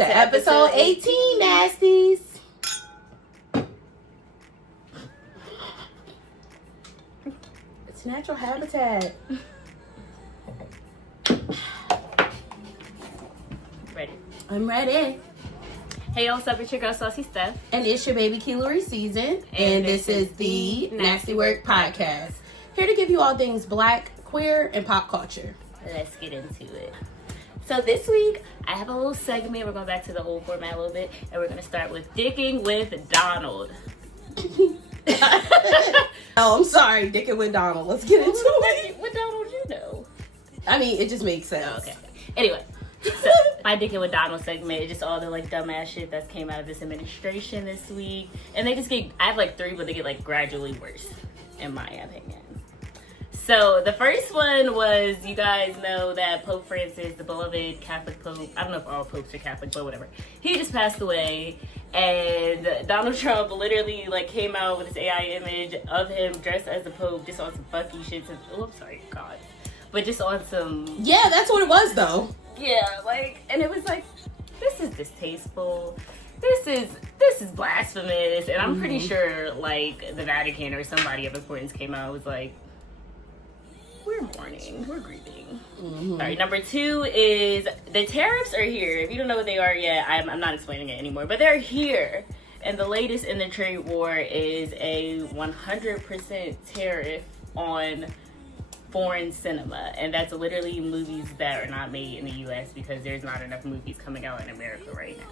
to episode 18, Nasties. It's natural habitat. Ready? I'm ready. Hey, what's up? It's your girl, Saucy Steph. And it's your baby Keelory season. And this is the Nasty Work Podcast. Here to give you all things black, queer, and pop culture. Let's get into it. So this week, I have a little segment. We're going back to the old format a little bit. And we're going to start with Dicking with Donald. Oh, I'm sorry. Dicking with Donald. Let's get into it. What Donald you know? I mean, it just makes sense. Oh, okay. Anyway. So, my Dicking with Donald segment is just all the, dumbass shit that came out of this administration this week. And they just get, I have, 3, but they get, gradually worse, in my opinion. So, the first one was, you guys know that Pope Francis, the beloved Catholic Pope, I don't know if all popes are Catholic, but whatever. He just passed away, and Donald Trump literally, came out with this AI image of him dressed as the Pope, just on some fucky shit. Oh, I'm sorry, God. But just on some... Yeah, that's what it was, though. Yeah, and it was this is distasteful. This is blasphemous. And I'm pretty sure, the Vatican or somebody of importance came out and was like, we're mourning. We're grieving. All right, number 2 is the tariffs are here. If you don't know what they are yet, I'm not explaining it anymore. But they're here. And the latest in the trade war is a 100% tariff on foreign cinema. And that's literally movies that are not made in the U.S. because there's not enough movies coming out in America right now.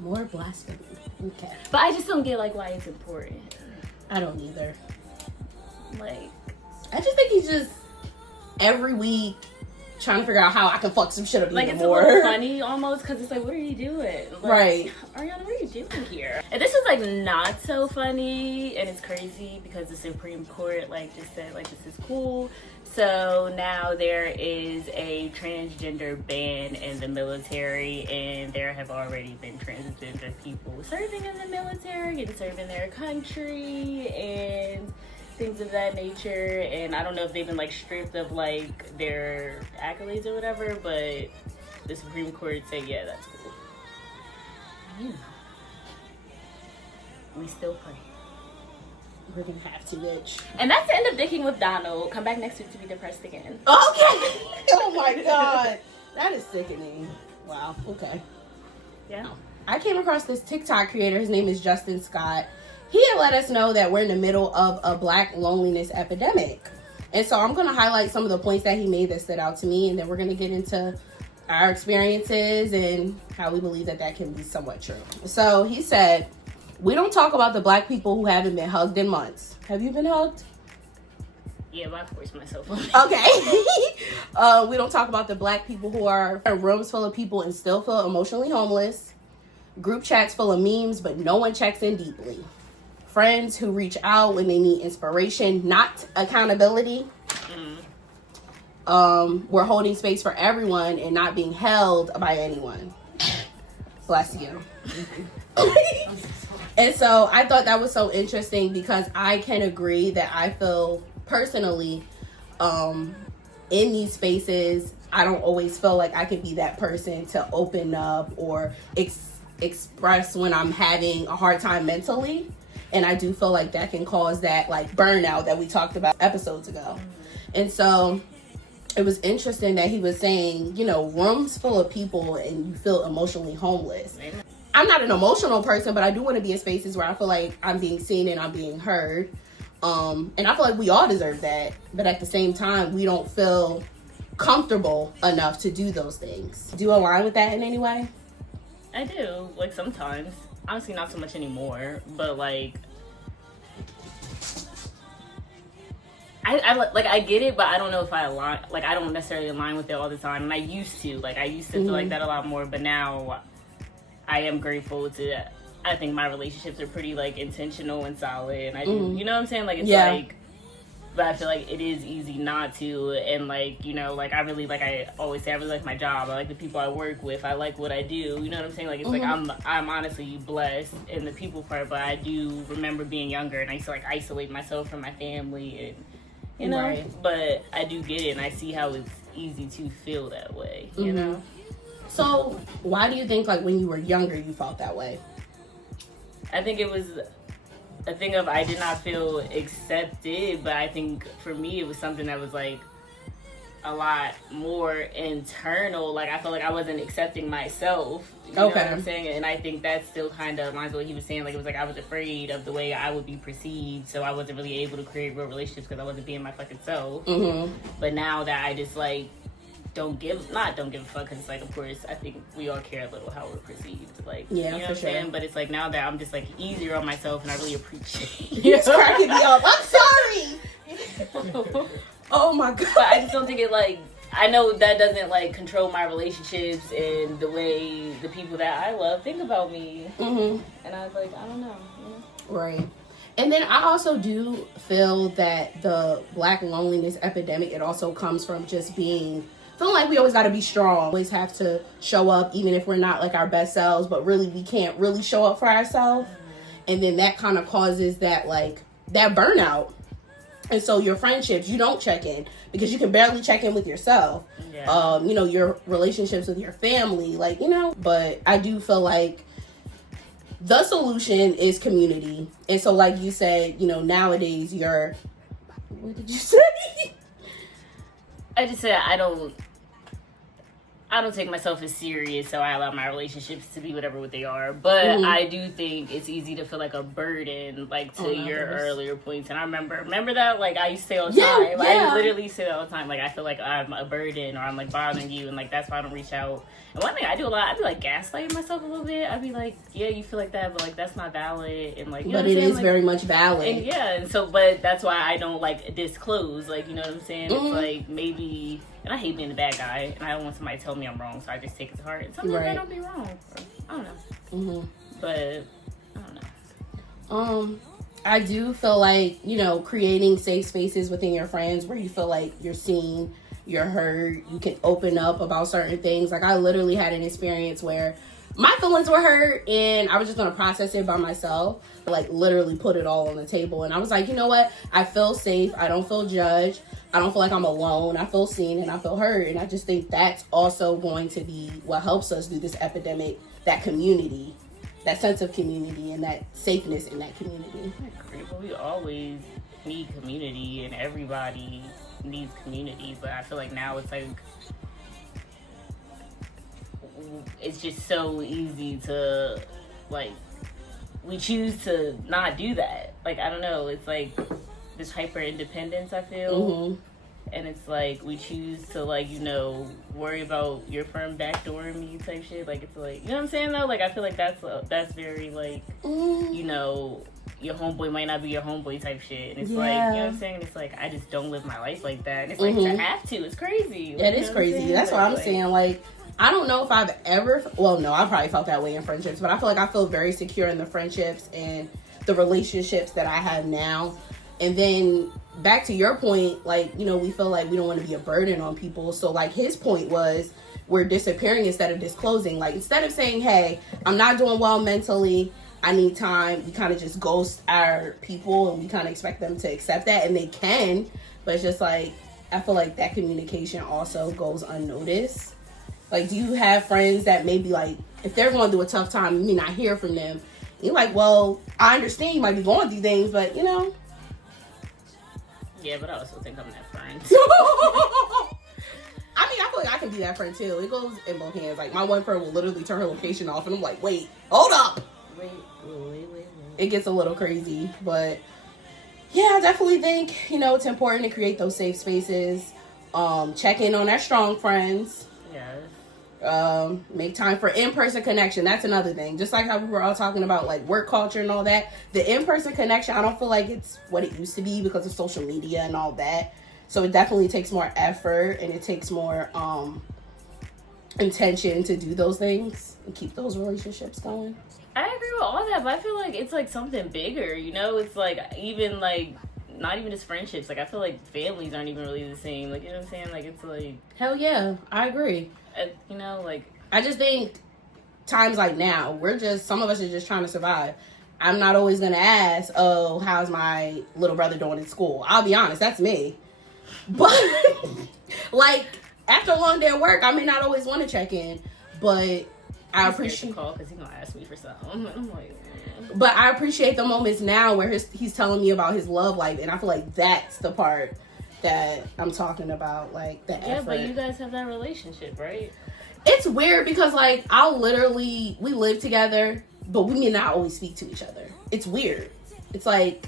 More blasphemy. Okay. But I just don't get, why it's important. I don't either. I just think he's just every week trying to figure out how I can fuck some shit up even it's more. A little funny almost because it's what are you doing? Right. Ariana, what are you doing here? And this is not so funny, and it's crazy because the Supreme Court just said this is cool. So now there is a transgender ban in the military, and there have already been transgender people serving in the military and serving their country and things of that nature. And I don't know if they've been stripped of their accolades or whatever, but the Supreme Court said, yeah, that's cool. Yeah. We still pray. We're gonna have to, bitch. And that's the end of Dicking with Donald. Come back next week to be depressed again. Okay. Oh my God. That is sickening. Wow. Okay. Yeah. I came across this TikTok creator. His name is Justin Scott. He had let us know that we're in the middle of a black loneliness epidemic. And so I'm going to highlight some of the points that he made that stood out to me. And then we're going to get into our experiences and how we believe that can be somewhat true. So he said, we don't talk about the black people who haven't been hugged in months. Have you been hugged? Yeah, but I forced myself on it. Okay. We don't talk about the black people who are in rooms full of people and still feel emotionally homeless. Group chats full of memes, but no one checks in deeply. Friends who reach out when they need inspiration, not accountability. We're holding space for everyone and not being held by anyone. Bless you. And so I thought that was so interesting because I can agree that I feel personally in these spaces, I don't always feel like I can be that person to open up or express when I'm having a hard time mentally. And I do feel like that can cause that burnout that we talked about episodes ago. And so it was interesting that he was saying, rooms full of people and you feel emotionally homeless. I'm not an emotional person, but I do want to be in spaces where I feel like I'm being seen and I'm being heard. And I feel like we all deserve that. But at the same time, we don't feel comfortable enough to do those things. Do you align with that in any way? I do, sometimes. Honestly, not so much anymore, but I get it, but I don't know if I align. I don't necessarily align with it all the time, and I used to. I used to feel like that a lot more, but now I am grateful to. I think my relationships are pretty intentional and solid, and I do. You know what I'm saying? It's but I feel like it is easy not to, and I really I always say I really like my job. I like the people I work with. I like what I do. You know what I'm saying? It's I'm honestly blessed in the people part, but I do remember being younger and I used to isolate myself from my family and Right. But I do get it and I see how it's easy to feel that way. You know. So why do you think, like, when you were younger, you felt that way? I think it was a thing of I did not feel accepted, but I think for me it was something that was like a lot more internal. Like I felt like I wasn't accepting myself. You know what I'm saying? And I think that still kind of reminds me of what he was saying. Like it was like I was afraid of the way I would be perceived, so I wasn't really able to create real relationships because I wasn't being my fucking self. But now that I just like don't give a fuck, because it's like, of course, I think we all care a little how we're perceived. Like, yeah, you know what I'm saying? But it's like now that I'm just like easier on myself and I really appreciate It's cracking me up. I'm sorry. Oh my God. But I just don't think it like, I know that doesn't like control my relationships and the way the people that I love think about me. And I was like, I don't know. Right. And then I also do feel that the Black loneliness epidemic, it also comes from just feeling like we always got to be strong, always have to show up even if we're not like our best selves, but really we can't really show up for ourselves. And then that kind of causes that like that burnout. And so your friendships, you don't check in because you can barely check in with yourself. You know, your relationships with your family, like, you know, but I do feel like the solution is community. And so like you said, you know, nowadays what did you say? I just said I don't take myself as serious, so I allow my relationships to be whatever they are. But I do think it's easy to feel like a burden, like to your earlier points. And I remember that, like I used to say all the time. I literally say that all the time. Like I feel like I'm a burden or I'm like bothering you, and like that's why I don't reach out. And one thing I do a lot, I'd be like gaslighting myself a little bit. I'd be like, yeah, you feel like that, but like that's not valid. And like, you know but what I'm saying? Is like, very much valid. And and so, but that's why I don't like disclose. Like, you know what I'm saying? It's like maybe, and I hate being the bad guy, and I don't want somebody to tell me I'm wrong, so I just take it to heart. And sometimes I don't be wrong. Or, I don't know. But I don't know. I do feel like, you know, creating safe spaces within your friends where you feel like you're seen, you're heard, you can open up about certain things. Like I literally had an experience where my feelings were hurt and I was just going to process it by myself, like literally put it all on the table. And I was like, you know what? I feel safe. I don't feel judged. I don't feel like I'm alone. I feel seen and I feel heard. And I just think that's also going to be what helps us through this epidemic, that community, that sense of community and that safeness in that community. I agree, but we always need community and everybody needs community. But I feel like now it's like, it's just so easy to like, we choose to not do that. Like, I don't know, it's like this hyper independence, I feel. And it's like we choose to like, you know, worry about your firm backdooring me type shit. Like it's like, you know what I'm saying though? Like I feel like that's very like, you know, your homeboy might not be your homeboy type shit. And it's like, you know what I'm saying? It's like I just don't live my life like that. And it's like to have to. It's crazy. Like, it is crazy. That's what I'm saying. Like I don't know if I've ever, well, no, I probably felt that way in friendships, but I feel like I feel very secure in the friendships and the relationships that I have now. And then back to your point, like, you know, we feel like we don't want to be a burden on people. So like his point was we're disappearing instead of disclosing. Like instead of saying, hey, I'm not doing well mentally, I need time, we kind of just ghost our people and we kind of expect them to accept that, and they can, but it's just like, I feel like that communication also goes unnoticed. Like, do you have friends that maybe like, if they're going through a tough time, you may not hear from them? You're like, well, I understand you might be going through things, but you know. Yeah, but I also think I'm that friend. I mean, I feel like I can be that friend too. It goes in both hands. Like, my one friend will literally turn her location off, and I'm like, wait, hold up. Wait. It gets a little crazy, but yeah, I definitely think, you know, it's important to create those safe spaces. Check in on our strong friends. Make time for in-person connection. That's another thing. Just like how we were all talking about like work culture and all that, the in-person connection, I don't feel like it's what it used to be because of social media and all that. So it definitely takes more effort and it takes more intention to do those things and keep those relationships going. I agree with all that, but I feel like it's like something bigger, you know? It's like even like not even just friendships. Like I feel like families aren't even really the same. Like, you know what I'm saying? Like it's like, hell yeah, I agree. You know, like I just think times like now, some of us are just trying to survive. I'm not always gonna ask, oh, how's my little brother doing in school? I'll be honest, that's me. But like after a long day at work, I may not always want to check in. but I appreciate the call because he's gonna ask me for something. I'm like, but I appreciate the moments now where he's telling me about his love life, and I feel like that's the part that I'm talking about, like the effort. But you guys have that relationship, right? It's weird because like we live together, but we may not always speak to each other. It's weird. It's like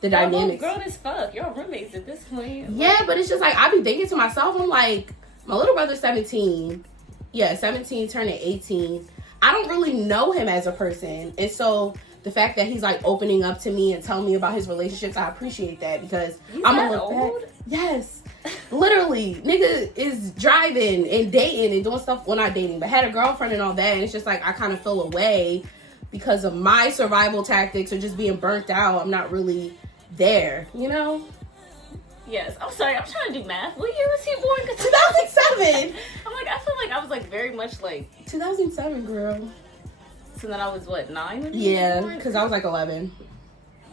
the dynamics. Y'all grown as fuck. Y'all roommates at this point. Yeah, but it's just like I be thinking to myself, I'm like, my little brother's 17. Yeah, 17, turning 18. I don't really know him as a person. And so the fact that he's like opening up to me and telling me about his relationships, I appreciate that because I'm gonna look old? back. Yes. Literally, nigga is driving and dating and doing stuff. Well, not dating, but had a girlfriend and all that. And it's just like I kind of feel away because of my survival tactics or just being burnt out. I'm not really there, you know? Yes. I'm sorry. I'm trying to do math. What year was he born? 2007. I'm like, I feel like I was like very much like 2007, girl. So then I was what, 9? When yeah, because I was like 11.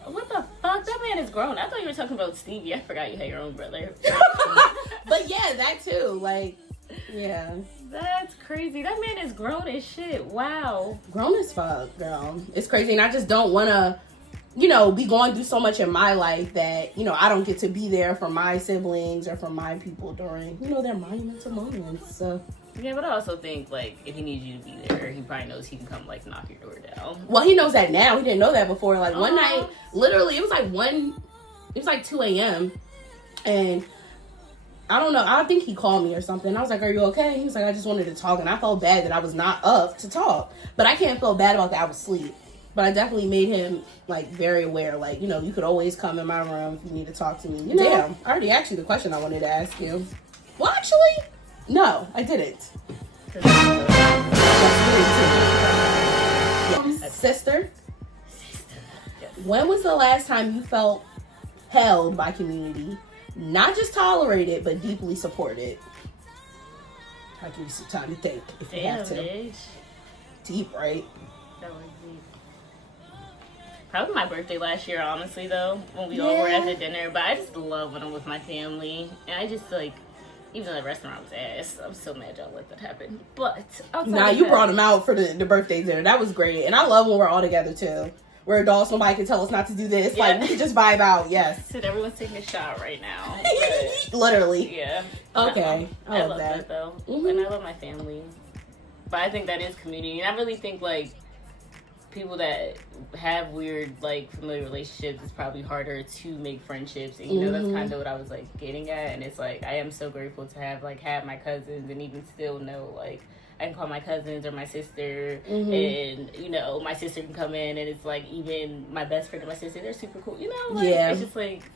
What the fuck? That man is grown. I thought you were talking about Stevie. I forgot you had your own brother. But yeah, that too. Like, yeah. That's crazy. That man is grown as shit. Wow. Grown as fuck, girl. It's crazy. And I just don't want to, you know, be going through so much in my life that, you know, I don't get to be there for my siblings or for my people during, you know, their monumental moments. So. Yeah, but I also think, like, if he needs you to be there, he probably knows he can come, like, knock your door down. Well, he knows that now. He didn't know that before. Like, one night, literally, it was like 2 a.m. And I don't know. I think he called me or something. I was like, are you okay? He was like, I just wanted to talk. And I felt bad that I was not up to talk. But I can't feel bad about that. I was asleep. But I definitely made him, like, very aware. Like, you know, you could always come in my room if you need to talk to me. You know? Damn. I already asked you the question I wanted to ask you. Well, actually... No, I didn't. Yes. Sister, when was the last time you felt held by community? Not just tolerated, but deeply supported? I'll give you some time to think if you have to. Bitch. Deep, right? That was deep. Probably my birthday last year, honestly, though, when we all were at the dinner. But I just love when I'm with my family. And I just, like... Even though the restaurant was ass, I'm so mad y'all let that happen. But you brought them out for the birthday dinner. That was great, and I love when we're all together too. We're adults, nobody can tell us not to do this. Yeah. Like we can just vibe out. Yes. So everyone's taking a shot right now. Literally. Yeah. Okay. I love that though, and I love my family. But I think that is community, and I really think like people that have weird like familiar relationships, it's probably harder to make friendships, and you know that's kind of what I was like getting at. And it's like I am so grateful to have my cousins, and even still know like I can call my cousins or my sister, and you know my sister can come in, and it's like even my best friend and my sister, they're super cool, you know. Like, it's just like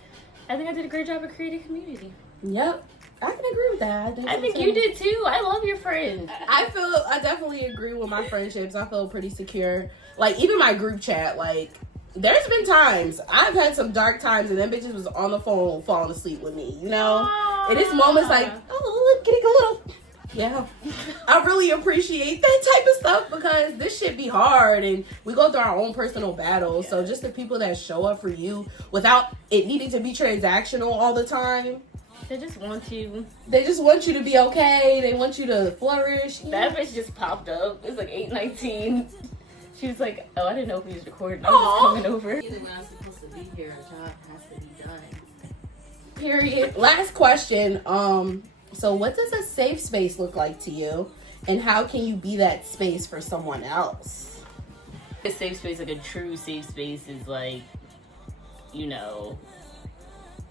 I think I did a great job of creating community. Yep. I can agree with that. I think you did too. I love your friends. I definitely agree with my friendships. I feel pretty secure. Like, even my group chat, like, there's been times, I've had some dark times, and them bitches was on the phone falling asleep with me, you know? It is moments like, oh, getting a little, yeah. I really appreciate that type of stuff, because this shit be hard, and we go through our own personal battles, so just the people that show up for you, without it needing to be transactional all the time. They just want you. They just want you to be okay, they want you to flourish. That bitch just popped up. It was like 8:19. She was like, oh, I didn't know if we was recording. I'm just coming over. Even when I'm supposed to be here, a job has to be done. Period. Last question. So what does a safe space look like to you? And how can you be that space for someone else? A safe space, like a true safe space, is like, you know,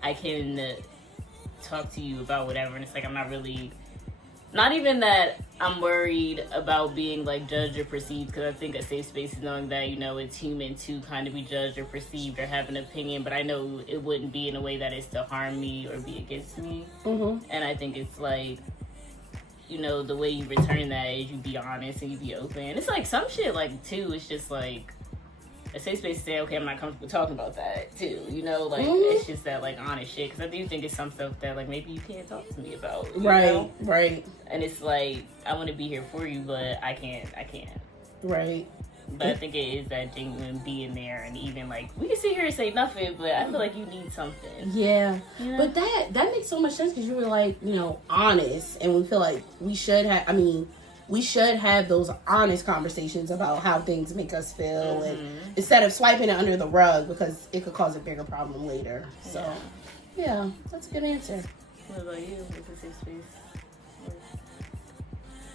I can talk to you about whatever, and it's like I'm not really... Not even that I'm worried about being, like, judged or perceived, because I think a safe space is knowing that, you know, it's human to kind of be judged or perceived or have an opinion, but I know it wouldn't be in a way that is to harm me or be against me. And I think it's, like, you know, the way you return that is you be honest and you be open. It's, like, some shit, like, too, it's just, like, a safe space to say, okay, I'm not comfortable talking about that, too, you know? Like, it's just that, like, honest shit, because I do think it's some stuff that, like, maybe you can't talk to me about, you know? Right. And it's like, I want to be here for you, but I can't. Right. But I think it is that genuine being there, and even, like, we can sit here and say nothing, but I feel like you need something. Yeah. You know? But that makes so much sense, because you were, like, you know, honest, and we feel like we should have, I mean, we should have those honest conversations about how things make us feel, and instead of swiping it under the rug, because it could cause a bigger problem later. So, yeah, that's a good answer. What about you? What's a safe space?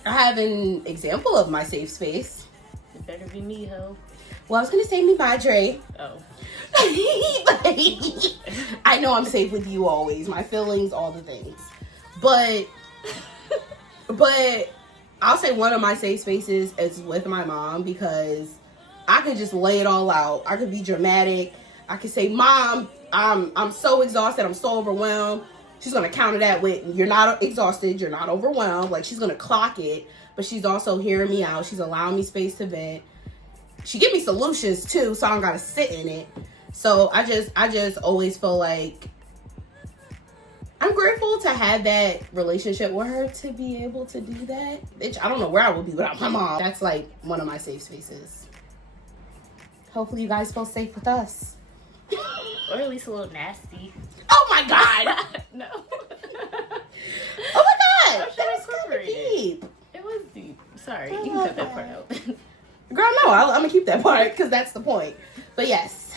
I have an example of my safe space. It better be me, ho. Well, I was gonna say me, Madre. Oh. I know I'm safe with you always. My feelings, all the things. But I'll say one of my safe spaces is with my mom, because I could just lay it all out. I could be dramatic. I could say, Mom, I'm so exhausted. I'm so overwhelmed. She's going to counter that with, you're not exhausted. You're not overwhelmed. Like, she's going to clock it. But she's also hearing me out. She's allowing me space to vent. She give me solutions too, so I don't got to sit in it. So I just always feel like I'm grateful to have that relationship with her, to be able to do that. Bitch, I don't know where I would be without my mom. That's like one of my safe spaces. Hopefully you guys feel safe with us. Or at least a little nasty. Oh my God. No. Oh my God. That That was was kind of incorporated. deep. It was deep. Sorry, you can cut that part out. Girl, no, I'm going to keep that part because that's the point. But yes.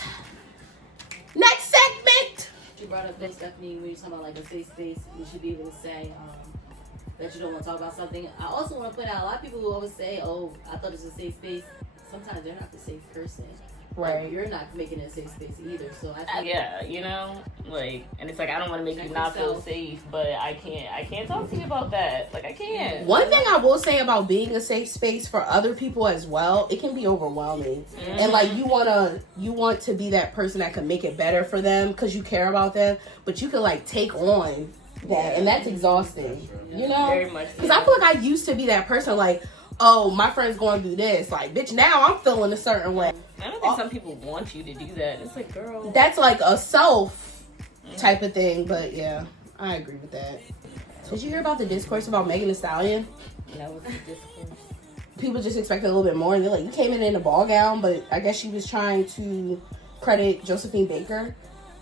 Next segment. You brought up this, Stephanie, when you're talking about like a safe space, you should be able to say that you don't want to talk about something. I also want to point out, a lot of people who always say, oh, I thought it was a safe space. Sometimes they're not the safe person. Right. Like, you're not making it a safe space either. So I think Yeah, you know, like, and it's like, I don't want to make you Check not feel yourself. safe, but I can't talk to you about that. Like, I can't. One thing I will say about being a safe space for other people as well, it can be overwhelming. And like you want to be that person that can make it better for them because you care about them, but you can like take on that, and that's exhausting. You know? Very much so. Because I feel like I used to be that person, like, oh, my friend's going through this. Like, bitch, now I'm feeling a certain way. I don't think some people want you to do that. It's like, girl. That's like a self type of thing, but yeah, I agree with that. Did you hear about the discourse about Megan Thee Stallion? That was the discourse. People just expected a little bit more, and they're like, you came in a ball gown, but I guess she was trying to credit Josephine Baker.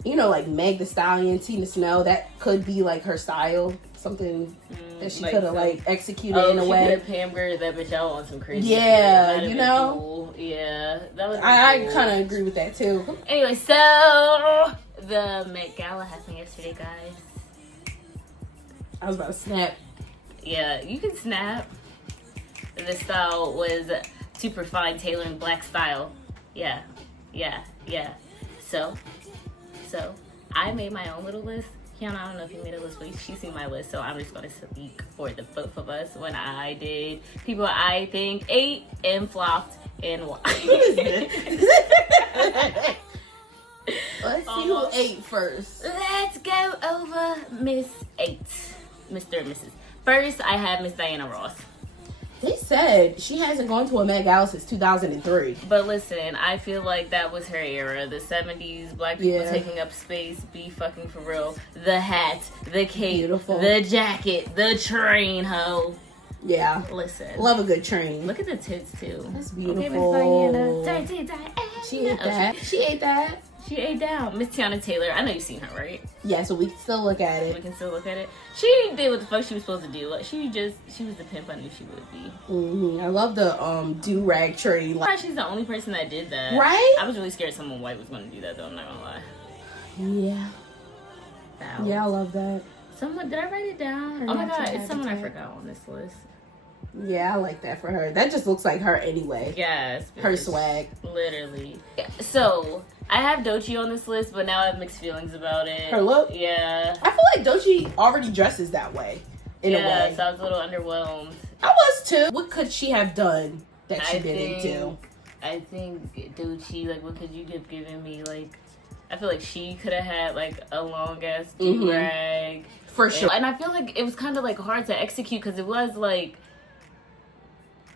You know, like Meg Thee Stallion, Tina Snow, that could be like her style. Something that she like could have some- like executed in a she way. could have pampered that bitch out on some crazy shit. Yeah, That'd you been know? cool. Yeah, that was I cool. kind of agree with that too. Anyway, so the Met Gala happened yesterday, guys. I was about to snap. Yeah, you can snap. The style was super fine, tailoring black style. Yeah. So I made my own little list. Kiana, I don't know if you made a list, but she's seen my list, so I'm just going to speak for the both of us when I did people I think ate and flopped and why. Let's see who ate first. Let's go over Miss 8, Mr. and Mrs. First, I have Miss Diana Ross. They said she hasn't gone to a Met Gala since 2003. But listen, I feel like that was her era. The 70s, black people Yeah. taking up space, be fucking for real. The hat, the cape, Beautiful. the jacket, the train, ho. Yeah. Listen. Love a good train. Look at the tits, too. That's Okay, beautiful. Miss Diana. Diana. She ate that. She ate that. She ate down. Miss Tiana Taylor. I know you've seen her, right? Yeah, so we can still look at We it. can still look at it. She did what the fuck she was supposed to do. Like, she was the pimp I knew she would be. I love the do-rag train. Like, She's the only person that did that. right? I was really scared someone white was going to do that, though. I'm not going to lie. Yeah. Wow. Yeah, I love that. Someone, did I write it down? Oh my god, it's someone I forgot on this list. Yeah, I like that for her. That just looks like her anyway. Yes. Her bitch. swag. Literally. Yeah. So, I have Doechii on this list, but now I have mixed feelings about it. Her look? Yeah. I feel like Doechii already dresses that way. In a way. So I was a little underwhelmed. I was too. What could she have done that she didn't do? I think Doechii, like, what could you have given me? Like, I feel like she could have had, like, a long-ass do-rag. For sure. And I feel like it was kind of, like, hard to execute because it was, like,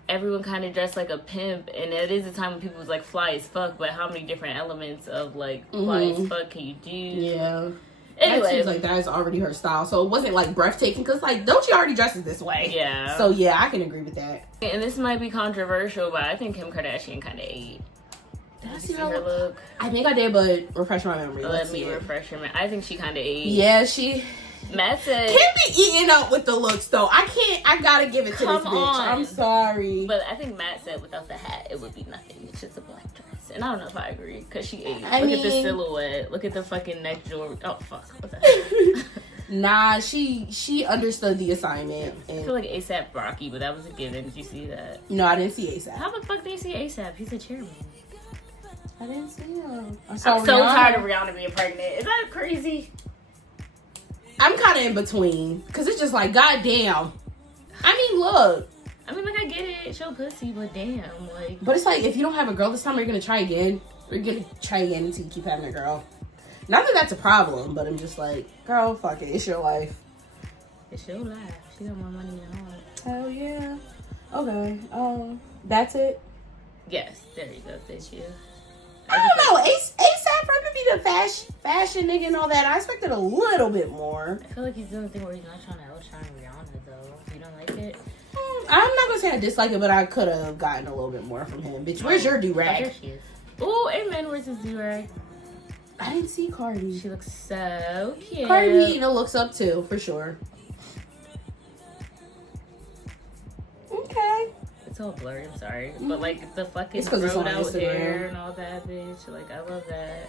everyone kind of dressed like a pimp, and it is a time when people was like fly as fuck, but how many different elements of like fly as fuck can you do? Yeah. That Anyway, seems like that is already her style, so it wasn't like breathtaking because like Doechii already dresses this way. yeah. So yeah, I can agree with that. And this might be controversial, but I think Kim Kardashian kind of ate. Did I You see see her look? I think I did, but refresh my memory. Let Let's me see it. refresh her. I think she kind of ate. Yeah, she Matt said, can't be eating up with the looks though. I gotta give it to this bitch. on. I'm sorry. But I think Matt said without the hat, it would be nothing. It's just a black dress. And I don't know if I agree, because she ate. Look at the silhouette. Look at the fucking neck jewelry. Oh, fuck. What the heck? Nah, she understood the assignment. I feel like ASAP Rocky, but that was a given. Did you see that? No, I didn't see ASAP. How the fuck did you see ASAP? He's a chairman. I didn't see him. I'm so tired of Rihanna being pregnant. Is that crazy? I'm kind of in between, because it's just like, goddamn. I mean, look. I mean, like, I get it. Show pussy, but damn, like. But it's like, if you don't have a girl this time, you're gonna try again. You're gonna try again until you keep having a girl. Not that that's a problem, but I'm just like, girl, fuck it. It's your life. It's your life. She got more money than hard. Hell yeah. Okay. That's it. Yes, there you go. Thank you. I don't know. ASAP for him to be the fashion nigga and all that, I expected a little bit more. I feel like he's doing the thing where he's not trying to outshine Rihanna, though. You don't like it? I'm not gonna say I dislike it, but I could have gotten a little bit more from him. Bitch, where's your do-rag? There she is. Ooh, amen. Where's his do-rag? I didn't see Cardi. She looks so cute. Cardi B, you know, looks up too, for sure. Okay. It's all blurry, I'm sorry. But like the fucking it's rolled out Instagram. hair and all that, bitch. Like, I love that.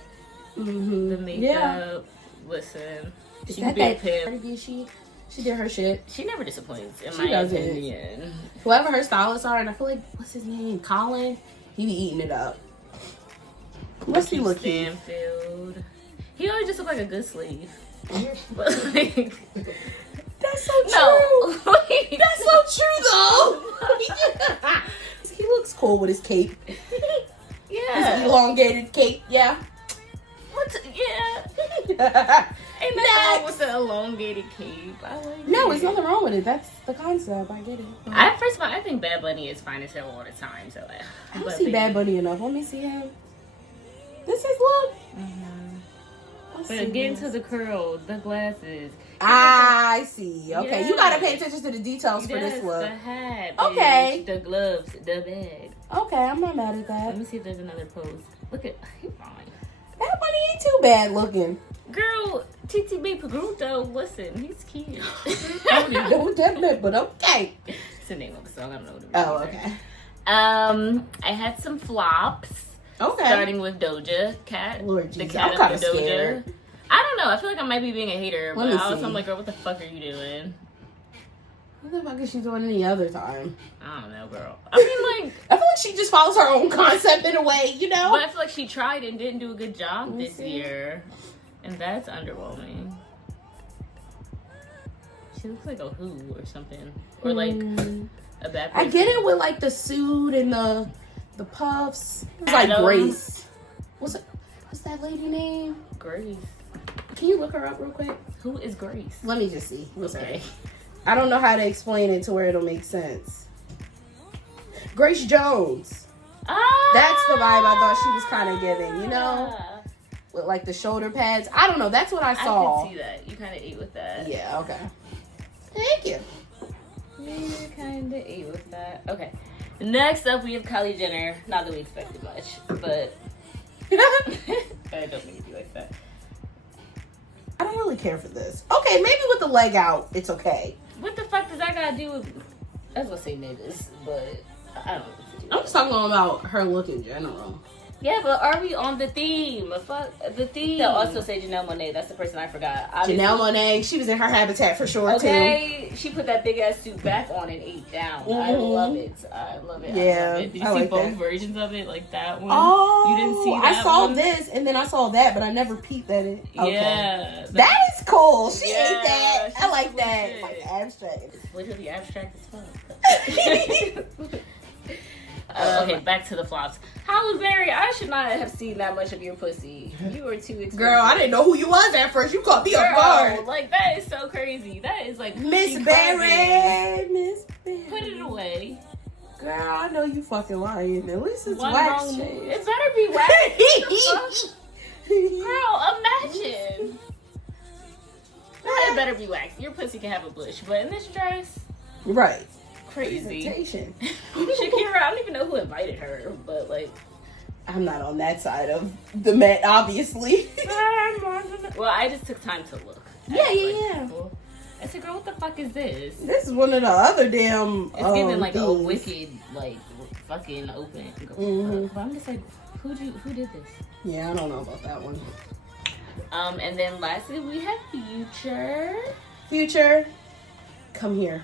Mm-hmm. The makeup. Yeah. Listen. Is She that be a that pimp. Cardi B? She did her shit. She never disappoints, in She my doesn't. opinion. Whoever her stylists are, and I feel like, what's his name? Colin? He be eating it up. What's he looking? Stanfield. He always just look like a good slave. But like, That's so true. no. That's so true, though. He looks cool with his cape. Yeah. His elongated cape, yeah. Yeah. Ain't nothing wrong with the elongated cape. I like No, it. there's nothing wrong with it. That's the concept. I get it. First of all, I think Bad Bunny is fine as hell all the time. So I don't see Bad Bunny enough. Let me see him. This is look. But get into the curl, the glasses. I see. Okay, Yeah. you gotta pay attention to the details for Yes, this look. the hat. Okay. Bitch, the gloves, the bag. Okay, I'm not mad at that. Let me see if there's another pose. Look at, he's fine. Bad Bunny ain't too bad looking. Girl, TTB Pagruto, listen, he's cute. I don't even know what that meant, but okay. It's the name of the song. I don't know what it means. Oh, okay. I had some flops. Okay. Starting with Doja Cat. Lord the Jesus, cat I'm kind of Doja. scared. I don't know. I feel like I might be being a hater, but Let me also see. I'm like, girl, what the fuck are you doing? What the fuck is she doing any other time? I don't know, girl. I mean, like, I feel like she just follows her own concept in a way, you know? but I feel like she tried and didn't do a good job Let me this see. year, and that's underwhelming. She looks like a Who or something, or like a bad person. I get it with like the suit and the puffs. It's like Adam. Grace. What's that lady name? Grace. Can you look her up real quick? Who is Grace? Let me just see. What's her Okay. name? I don't know how to explain it to where it'll make sense. Grace Jones. Ah, That's the vibe I thought she was kind of giving, you know? With like the shoulder pads. I don't know. That's what I saw. I can see that. You kind of ate with that. Yeah, okay. Thank you. Yeah, you kind of ate with that. Okay. Next up, we have Kylie Jenner. Not that we expected much, but I don't think you like that. I don't really care for this. Okay, maybe with the leg out, it's okay. What the fuck does that gotta do with? I was gonna say niggas, but I don't know what to do. I'm just talking about her look in general. Yeah, but are we on the theme? Fuck the theme. They'll also say Janelle Monáe. That's the person I forgot. Obviously. Janelle Monáe, she was in her habitat for sure, too. Okay, she put that big ass suit back on and ate down. I love it. I love it. Yeah, I love it. Did you I see like both that. versions of it? Like that one? Oh, You didn't see that I saw one? this, and then I saw that, but I never peeped at it. Okay. Yeah. That is cool. She Yeah, ate that. she's I like cool that. shit. Like abstract. It's literally abstract as fuck. Okay, back to the flops. Halle Berry, I should not have seen that much of your pussy. You were too expensive. Girl, I didn't know who you was at first. You caught me off guard. Like, that is so crazy. That is like Miss she Berry. crybaby. Miss Berry. Put it away. Girl, I know you fucking lying. At least it's One wax wrong shade. move. It better be wax. Girl, imagine. It better be wax. Your pussy can have a bush, but in this dress, Right. crazy. Presentation. Shakira, I don't even know who invited her, but like. I'm not on that side of the Met, obviously. Well, I just took time to look. Yeah. I said, girl, what the fuck is this? This is one of the other damn. It's giving like things. a wicked, like fucking open. But I'm just like, who did this? Yeah, I don't know about that one. And then lastly we have Future. Future, come here.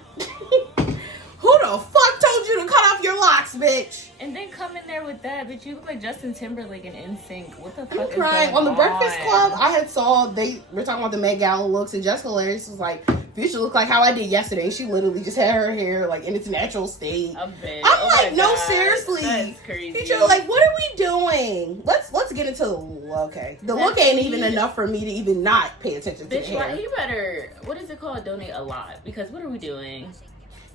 Who the fuck told you to cut off your locks, bitch? And then come in there with that, bitch. You look like Justin Timberlake and NSYNC. What the fuck I'm is crying. going On the Breakfast Club, I had saw they were talking about the MetGala looks, and Jessica Hilarious was like, Future looked like how I did yesterday. She literally just had her hair like in its natural state. I'm like, no, seriously. That's crazy. Future, like, what are we doing? Let's get into the okay. The look ain't even enough for me to even not pay attention to Bitch, the hair. he better, what is it called? Donate a lot. Because what are we doing?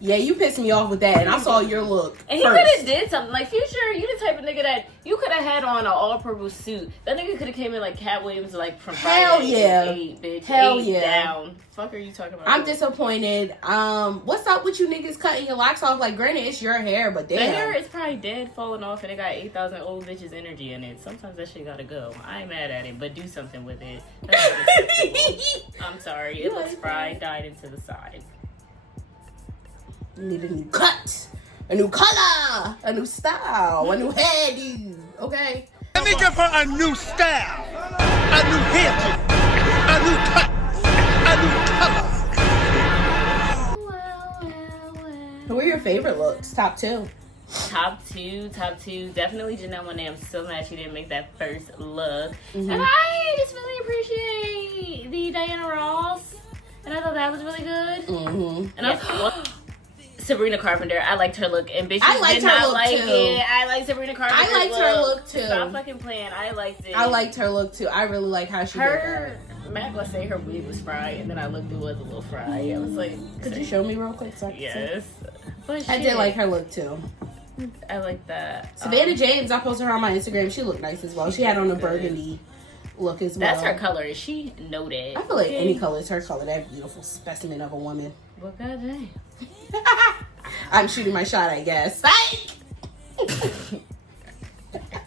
Yeah, you pissed me off with that, and I saw your look. And he could have did something. Like, Future, you the type of nigga that you could have had on an all-purple suit. That nigga could have came in like Cat Williams, like from Friday. Yeah. 8, bitch. Hell 8 yeah. down. Fuck are you talking about? I'm disappointed. What's up with you niggas cutting your locks off? Like, granted, it's your hair, but damn. The hair is probably dead, falling off, and it got 8,000 old bitches energy in it. Sometimes that shit gotta go. I ain't mad at it, but do something with it. That's unacceptable. I'm sorry. It looks fried, dyed into the side. You need a new cut, a new color, a new style, a new hairdo. Okay. Let me give her a new style, a new hairdo, a new cut, a new color. Who are your favorite looks? Top two. Top two. Definitely Janelle Monáe. I'm so mad she didn't make that first look. And I just really appreciate the Diana Ross. And I thought that was really good. And I Sabrina Carpenter, I liked her look, and bitches did not like it. I liked Sabrina Carpenter. I liked her look too. Stop fucking playing. I liked it. I liked her look too. I really like how she did her. MetGala say her wig was fried, and then I looked, it was a little fried. I was like, could you show me real quick? So yes, but I did like her look too. I like that. Savannah James, I posted her on my Instagram. She looked nice as well. She had on a burgundy look as well. That's her color. Is she noted? I feel like any color is her color. That beautiful specimen of a woman. Well, goddamn. I'm shooting my shot, I guess. I'm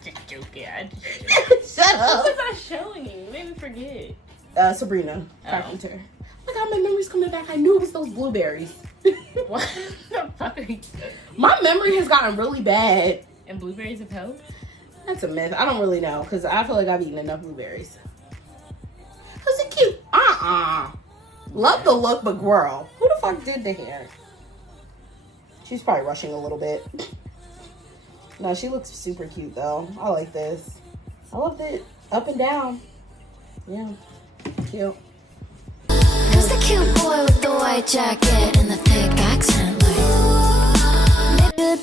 just joking. Shut up. What was I showing you? You made me forget. Sabrina Carpenter. Oh my god, my memory's coming back. I knew it was those blueberries. What the fuck are you? My memory has gotten really bad. And blueberries have helped? That's a myth. I don't really know because I feel like I've eaten enough blueberries. Who's it cute? Love the look, but girl, who the fuck did the hair? She's probably rushing a little bit. No, she looks super cute though. I like this. I loved it. Up and down. Yeah. Cute. Who's the cute boy with the white jacket and the thick accent? Like, maybe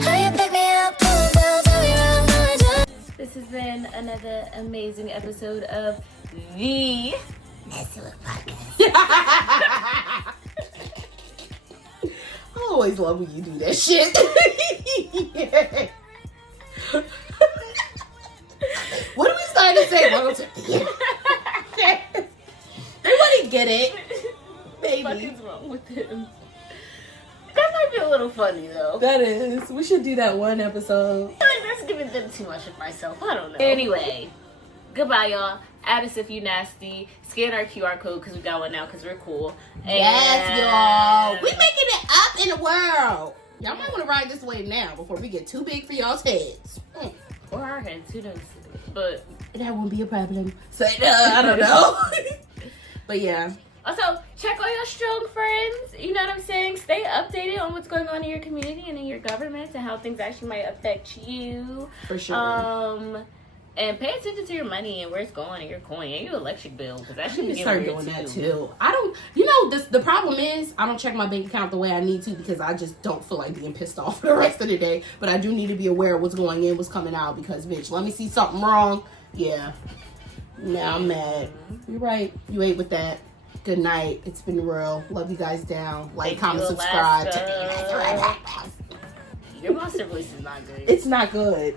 how you pick me up, pull me down, tell me around my job. This has been another amazing episode of the NSTY WRK. I always love when you do that shit. What do we start to say? Everybody get it. Baby. What is wrong with him? That might be a little funny though. That is. We should do that one episode. I feel like that's giving them too much of myself. I don't know. Anyway, goodbye, y'all. Add us if you nasty. Scan our QR code because we got one now because we're cool. Yes, y'all. We making it up in the world. Y'all might want to ride this wave now before we get too big for y'all's heads. Or our heads, who knows? But that won't be a problem. So, I don't know. But yeah. Also, check all your strong friends. You know what I'm saying? Stay updated on what's going on in your community and in your government and how things actually might affect you. For sure. And pay attention to your money and where it's going and your coin and your electric bill because that should be start doing that too. I don't. You know, the problem is I don't check my bank account the way I need to because I just don't feel like being pissed off for the rest of the day. But I do need to be aware of what's going in, what's coming out because, bitch, let me see something wrong. Yeah. Now I'm mad. You're right. You ate with that. Good night. It's been real. Love you guys down. Like, comment, subscribe. Your monster voice is not good. It's not good.